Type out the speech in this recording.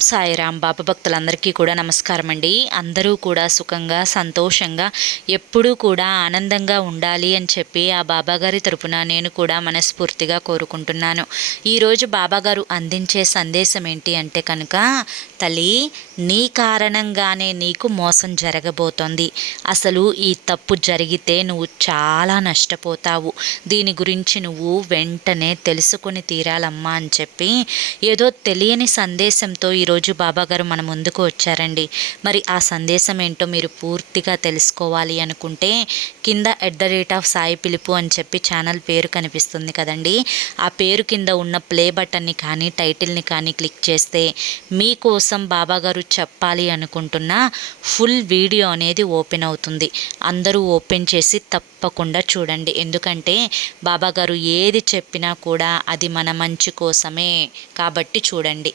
సాయిరాం బాబా భక్తులందరికీ కూడా నమస్కారం అండి అందరూ కూడా సుఖంగా సంతోషంగా ఎప్పుడూ కూడా ఆనందంగా ఉండాలి అని చెప్పి ఆ బాబాగారి తరపున నేను కూడా మనస్ఫూర్తిగా కోరుకుంటున్నాను. ఈరోజు బాబాగారు అందించే సందేశం ఏంటి అంటే కనుక తల్లి నీ కారణంగానే నీకు మోసం జరగబోతోంది. అసలు ఈ తప్పు జరిగితే నువ్వు చాలా నష్టపోతావు. దీని గురించి నువ్వు వెంటనే తెలుసుకొని తీరాలమ్మా అని చెప్పి ఏదో తెలియని సందేశంతో ఈరోజు బాబాగారు మన ముందుకు వచ్చారండి. మరి ఆ సందేశం ఏంటో మీరు పూర్తిగా తెలుసుకోవాలి అనుకుంటే కింద at the rate of Sai పిలుపు అని చెప్పి ఛానల్ పేరు కనిపిస్తుంది కదండి. ఆ పేరు కింద ఉన్న ప్లే బటన్ని కానీ టైటిల్ని కానీ క్లిక్ చేస్తే మీకోసం బాబాగారు చెప్పాలి అనుకుంటున్న ఫుల్ వీడియో అనేది ఓపెన్ అవుతుంది. అందరూ ఓపెన్ చేసి తప్పకుండా చూడండి. ఎందుకంటే బాబాగారు ఏది చెప్పినా కూడా అది మన మంచి కోసమే కాబట్టి చూడండి.